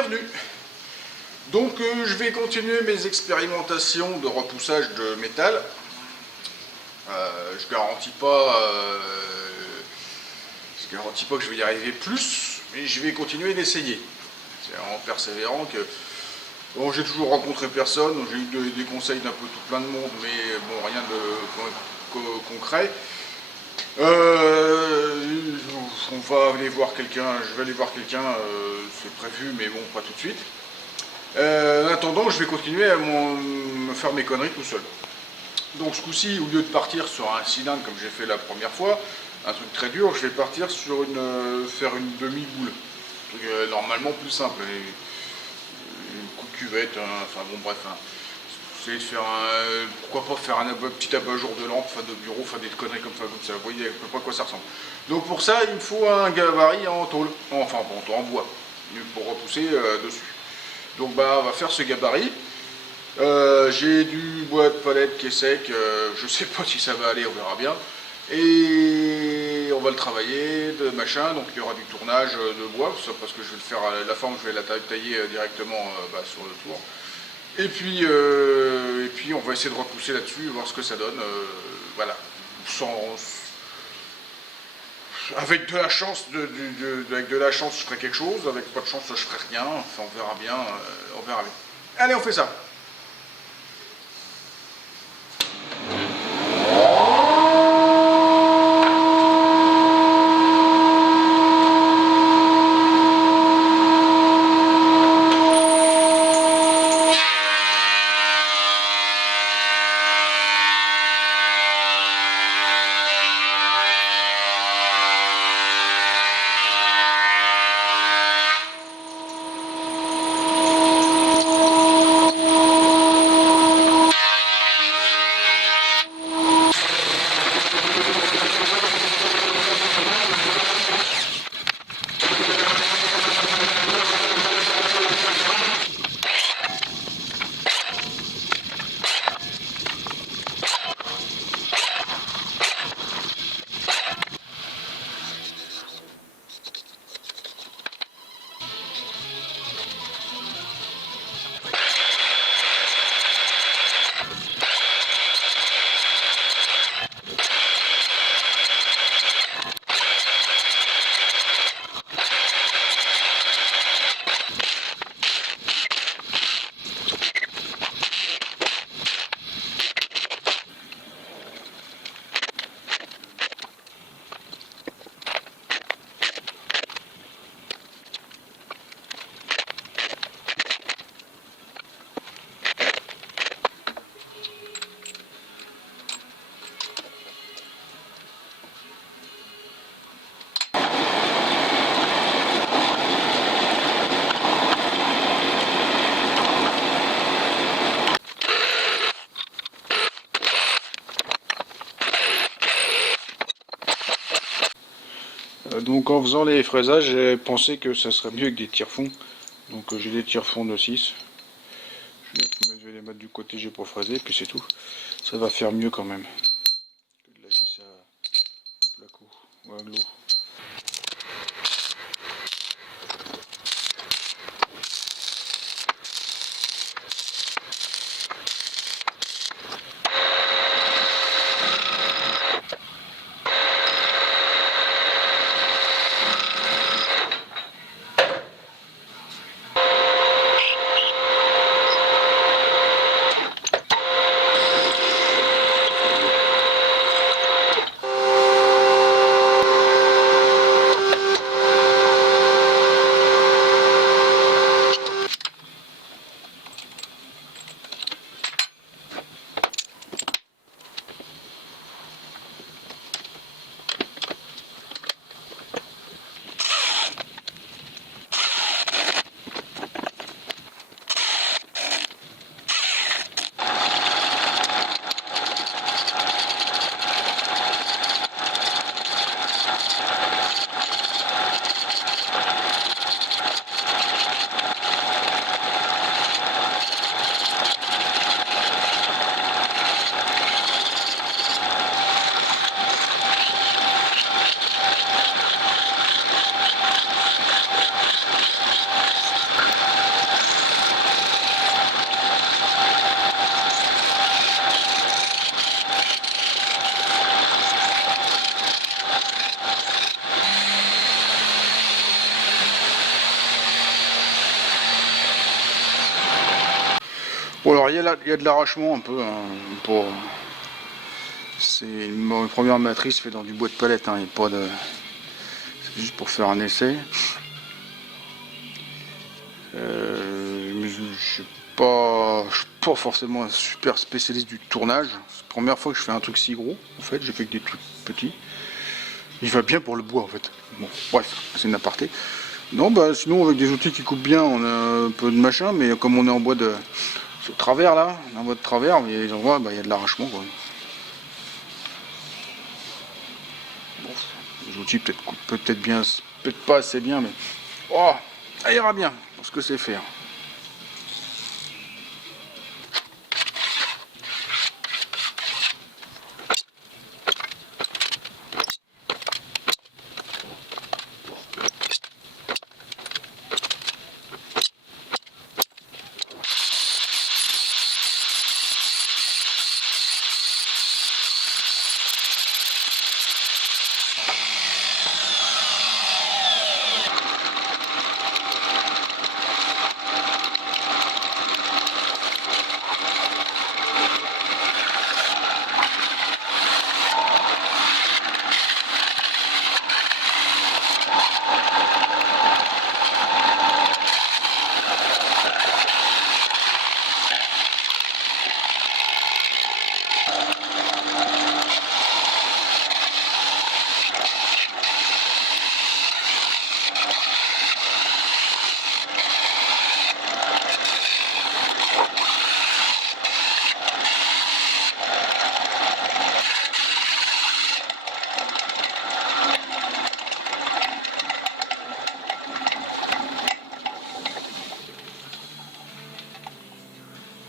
bienvenue. Donc je vais continuer mes expérimentations de repoussage de métal. Je garantis pas que je vais y arriver plus, mais je vais continuer d'essayer. C'est en persévérant que... Bon, j'ai toujours rencontré personne, j'ai eu des conseils d'un peu tout plein de monde, mais bon, rien de concret. On va aller voir quelqu'un, je vais aller voir quelqu'un, c'est prévu, mais bon, pas tout de suite. En attendant, je vais continuer à me faire mes conneries tout seul. Donc ce coup-ci, au lieu de partir sur un cylindre comme j'ai fait la première fois, un truc très dur, je vais partir sur faire une demi-boule. Un truc normalement plus simple. Une coup de cuvette, enfin bon bref. Essayer de faire pourquoi pas faire un petit abat-jour de lampe, de bureau, des conneries comme ça, vous voyez à peu près à quoi ça ressemble. Donc pour ça, il me faut un gabarit en tôle, enfin en bois, pour repousser dessus. Donc on va faire ce gabarit. J'ai du bois de palette qui est sec, je sais pas si ça va aller, on verra bien. Et on va le travailler, donc il y aura du tournage de bois, parce que je vais le faire, la forme je vais la tailler directement sur le tour. Et puis on va essayer de repousser là-dessus, voir ce que ça donne, voilà. Avec de la chance, avec de la chance je ferai quelque chose, avec pas de chance je ferai rien, enfin on verra bien, on verra bien. Allez, on fait ça. Donc en faisant les fraisages, j'ai pensé que ça serait mieux avec des tire-fonds. Donc j'ai des tire-fonds de 6. Je vais les mettre du côté G pour fraiser, puis c'est tout. Ça va faire mieux quand même. Que de la vis à placo ou à glos. Bon alors il y a de l'arrachement un peu, hein, c'est une première matrice faite dans du bois de palette, hein, il y a pas de... c'est juste pour faire un essai. Je suis pas forcément un super spécialiste du tournage. C'est la première fois que je fais un truc si gros. En fait, j'ai fait que des trucs petits. Il va bien pour le bois en fait. Bon, bref, c'est une aparté. Non, bah sinon avec des outils qui coupent bien, on a un peu de machin, mais comme on est en bois de travers là, en bois de travers, il y a des endroits, bah, il y a de l'arrachement quoi. Bon, les outils peut-être coupent peut-être bien, peut-être pas assez bien, mais oh, ça ira bien pour ce que c'est faire.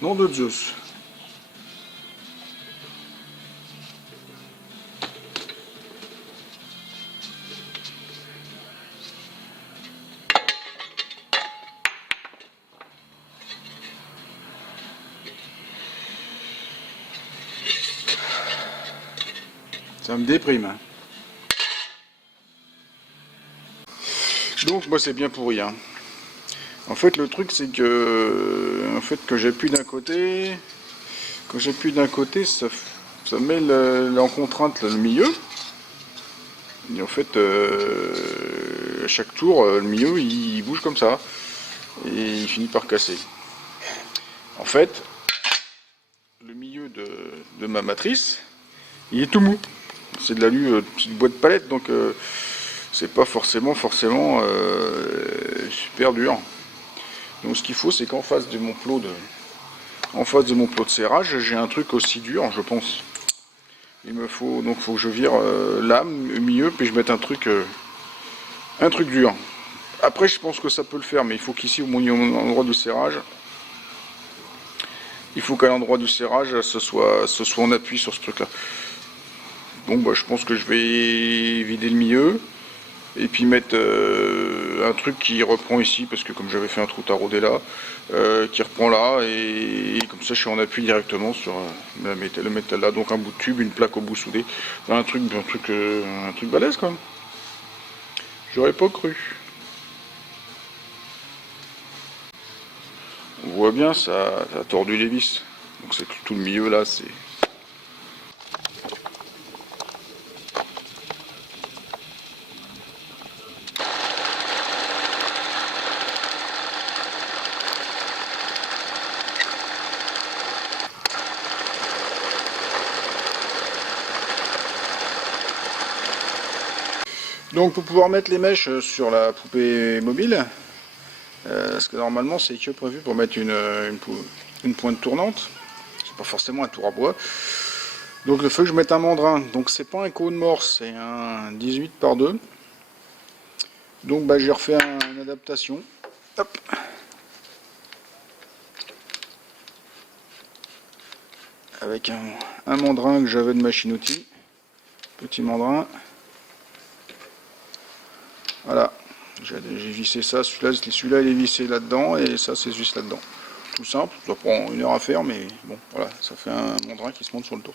Nom de Zeus. Ça me déprime. Hein. Donc moi c'est bien pourri. Hein. En fait le truc c'est que j'appuie d'un côté, quand j'appuie d'un côté ça met en contrainte le milieu. Et en fait à chaque tour le milieu il bouge comme ça et il finit par casser. En fait le milieu de ma matrice il est tout mou. C'est de l'alu, c'est du bois de palette donc c'est pas forcément super dur. Donc ce qu'il faut c'est qu'en face de mon plot de serrage, j'ai un truc aussi dur, je pense. Il me faut faut que je vire l'âme au milieu puis je mette un truc dur. Après je pense que ça peut le faire, mais il faut qu'ici au endroit de serrage, il faut qu'à l'endroit du serrage ce soit en appui sur ce truc là. Donc bah, je pense que je vais vider le milieu. Et puis mettre un truc qui reprend ici, parce que comme j'avais fait un trou taraudé là, qui reprend là, et comme ça je suis en appui directement sur le métal là, donc un bout de tube, une plaque au bout soudé, un truc balèze quand même. J'aurais pas cru. On voit bien, ça a tordu les vis, donc c'est tout le milieu là, c'est... Donc pour pouvoir mettre les mèches sur la poupée mobile, parce que normalement c'est que prévu pour mettre une pointe tournante, c'est pas forcément un tour à bois. Donc il faut que je mette un mandrin, donc c'est pas un cône morse, c'est un 18 par 2. Donc bah, j'ai refait une adaptation. Hop. Avec un mandrin que j'avais de machine-outil, petit mandrin. Voilà, j'ai vissé ça, celui-là il est vissé là-dedans et ça c'est juste là-dedans. Tout simple, ça prend 1 heure à faire mais bon voilà, ça fait un mandrin qui se monte sur le tour.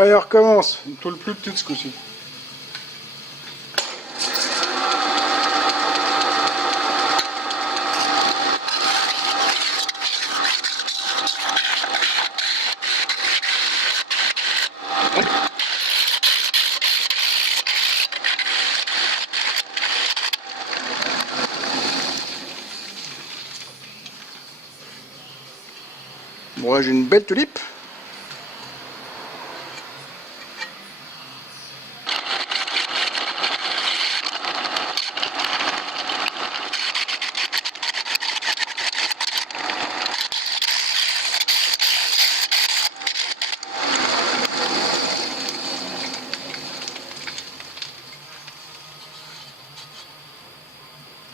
Allez, on recommence. Une tôle plus petite ce coup-ci. Bon, là j'ai une belle tulipe.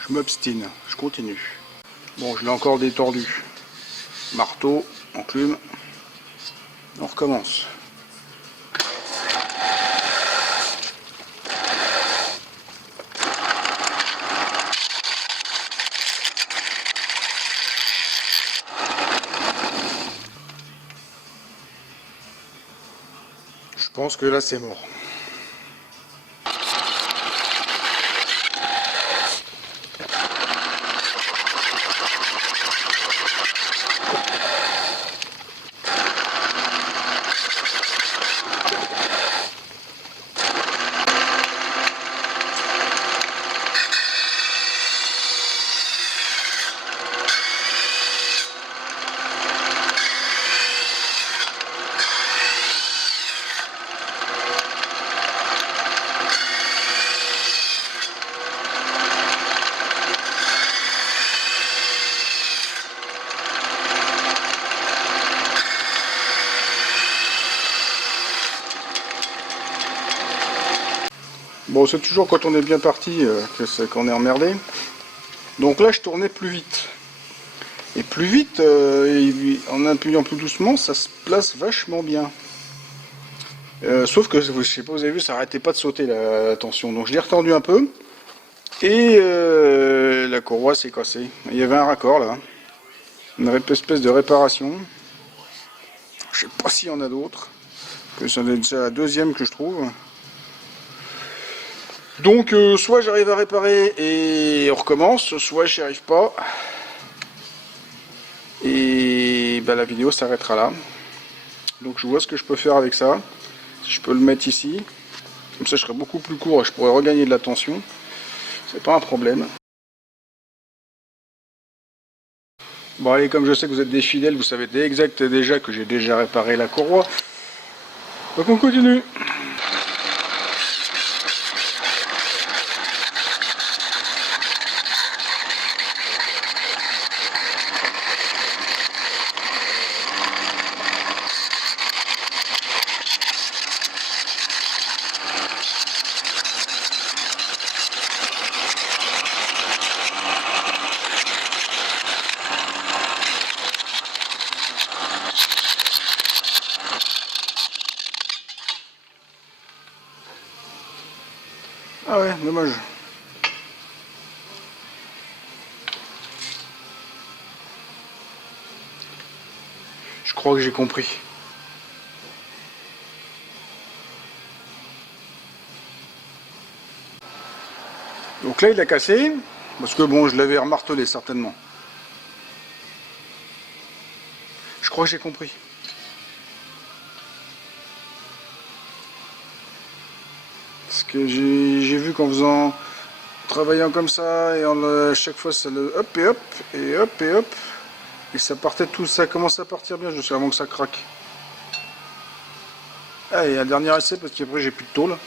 Je m'obstine, je continue. Bon, je l'ai encore détordu. Marteau, enclume. On recommence. Je pense que là c'est mort. Bon, c'est toujours quand on est bien parti qu'on est emmerdé. Donc là, je tournais plus vite. Et plus vite, en appuyant plus doucement, ça se place vachement bien. Sauf que, je sais pas, vous avez vu, ça arrêtait pas de sauter la tension. Donc je l'ai retendu un peu. Et la courroie s'est cassée. Il y avait un raccord là. Une espèce de réparation. Je sais pas s'il y en a d'autres. Que ça c'est déjà la deuxième que je trouve. Donc soit j'arrive à réparer et on recommence, soit j'y arrive pas. Et bah, la vidéo s'arrêtera là. Donc je vois ce que je peux faire avec ça. Si je peux le mettre ici. Comme ça je serai beaucoup plus court et je pourrais regagner de la tension. C'est pas un problème. Bon allez, comme je sais que vous êtes des fidèles, vous savez exact déjà que j'ai déjà réparé la courroie. Donc on continue. Ah ouais, dommage. Je crois que j'ai compris. Donc là il a cassé, parce que bon je l'avais remartelé certainement. Je crois que j'ai compris. Parce que j'ai vu qu'en faisant, travaillant comme ça, et à chaque fois ça le hop et hop, et hop et hop, et ça partait tout, ça commence à partir bien jusqu'à avant que ça craque. Ah, et un dernier essai parce qu'après j'ai plus de tôle.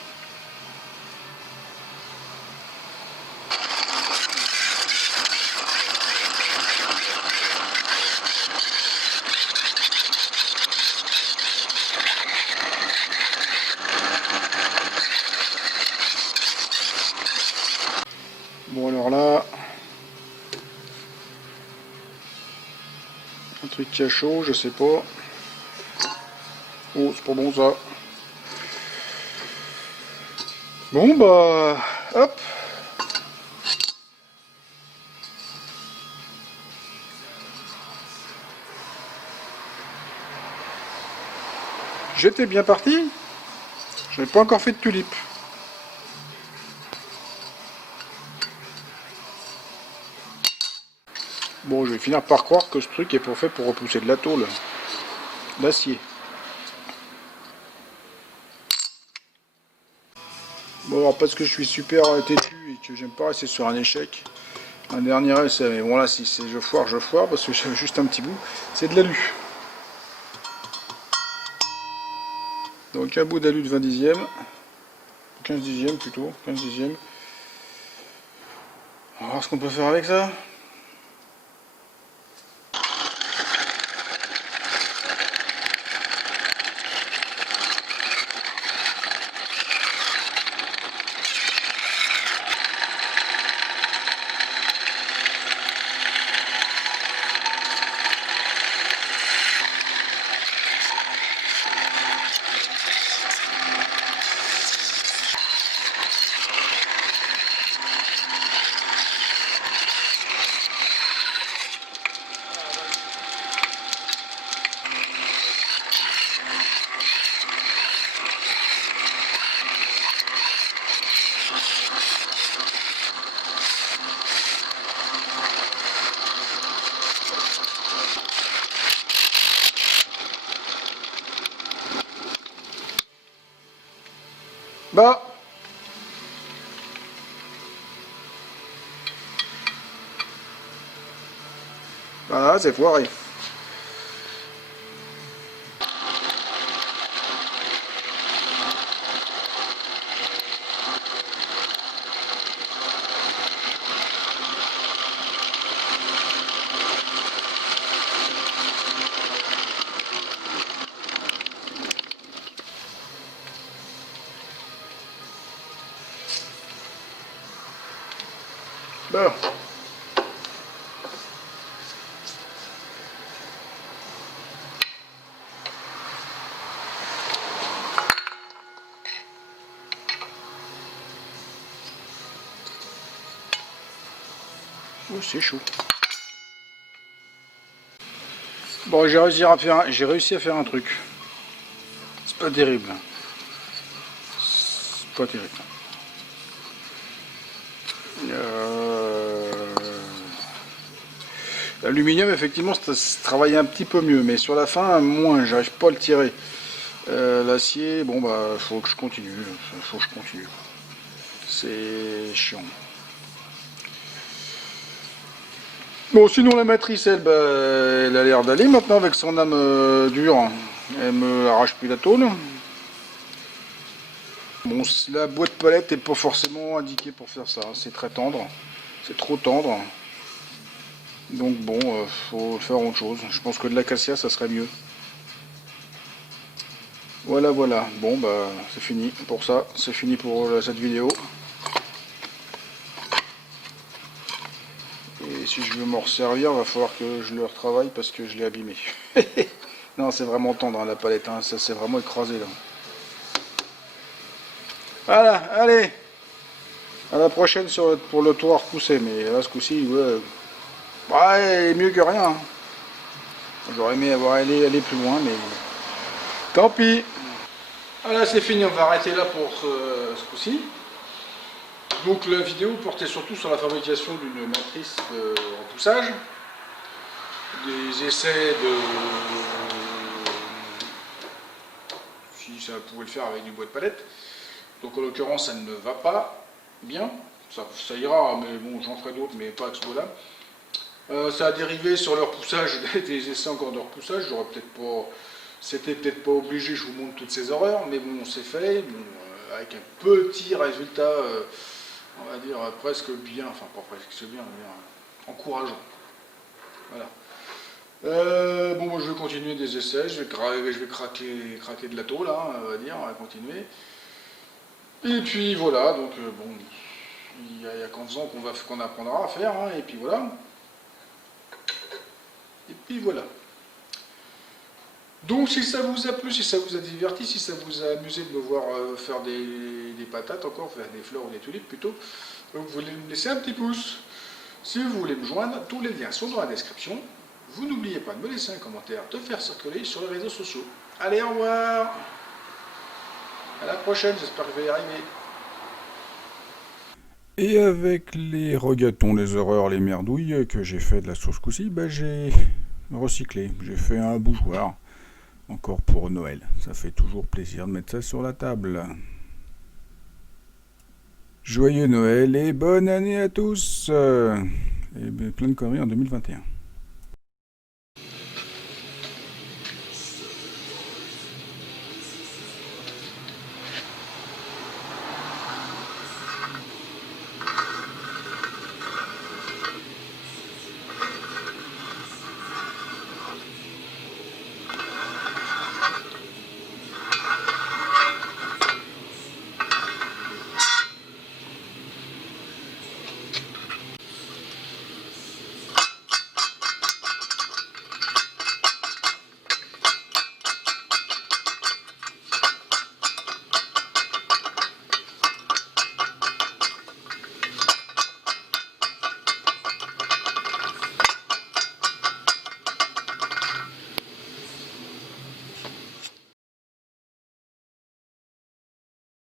Bon alors là, un truc qui a chaud, je sais pas. Oh, c'est pas bon ça. Bon bah, hop. J'étais bien parti. Je n'ai pas encore fait de tulipe. Bon, je vais finir par croire que ce truc est fait pour repousser de la tôle, d'acier. Bon, alors parce que je suis super têtu et que j'aime pas rester sur un échec. Un dernier essai, mais bon là, si je foire parce que j'ai juste un petit bout. C'est de l'alu. Donc un bout d'alu de 20 dixièmes. 15 dixièmes plutôt, 15 dixièmes. On va voir ce qu'on peut faire avec ça. Bah, voilà, c'est foiré. Bon. Oh, c'est chaud. Bon, j'ai réussi à faire un truc. C'est pas terrible. C'est pas terrible. L'aluminium, effectivement, ça travaille un petit peu mieux, mais sur la fin, moins, j'arrive pas à le tirer. L'acier, bon bah, faut que je continue. Faut que je continue. C'est chiant. Bon, sinon la matrice, elle, bah, elle a l'air d'aller maintenant avec son âme dure. Elle me arrache plus la tôle. Bon, la boîte palette n'est pas forcément indiquée pour faire ça. C'est très tendre. C'est trop tendre. Donc bon, faut faire autre chose. Je pense que de l'acacia, ça serait mieux. Voilà, voilà. Bon, bah, c'est fini pour ça. C'est fini pour cette vidéo. Et si je veux m'en resservir, va falloir que je le retravaille parce que je l'ai abîmé. Non, c'est vraiment tendre hein, la palette. Hein. Ça s'est vraiment écrasé là. Voilà, allez. À la prochaine pour le toit repoussé. Mais là, ce coup-ci, ouais, mieux que rien. Hein. J'aurais aimé aller plus loin, mais tant pis. Voilà, c'est fini, on va arrêter là pour ce coup-ci. Donc la vidéo portait surtout sur la fabrication d'une matrice de repoussage, des essais de si ça pouvait le faire avec une boîte palette. Donc en l'occurrence ça ne va pas bien, ça ira, mais bon j'en ferai d'autres, mais pas à ce niveau-là. Ça a dérivé sur le repoussage, des essais encore de repoussage, j'aurais peut-être pas. C'était peut-être pas obligé, je vous montre toutes ces horreurs, mais bon, c'est fait, bon, avec un petit résultat, on va dire presque bien, enfin pas presque bien, mais encourageant. Voilà. Bon, moi je vais continuer des essais, je vais craquer de la tôle, hein, on va dire, on va continuer. Et puis voilà, donc bon, il n'y a qu'en faisant qu'on apprendra à faire, hein, et puis voilà. Et puis voilà. Donc si ça vous a plu, si ça vous a diverti, si ça vous a amusé de me voir faire des patates encore, faire des fleurs ou des tulipes plutôt, vous voulez me laisser un petit pouce. Si vous voulez me joindre, tous les liens sont dans la description. Vous n'oubliez pas de me laisser un commentaire, de faire circuler sur les réseaux sociaux. Allez, au revoir! À la prochaine, j'espère que je vais y arriver. Et avec les regatons, les horreurs, les merdouilles que j'ai fait de la sauce coup-ci, bah j'ai recyclé. J'ai fait un bougeoir. Encore pour Noël. Ça fait toujours plaisir de mettre ça sur la table. Joyeux Noël et bonne année à tous. Et plein de conneries en 2021.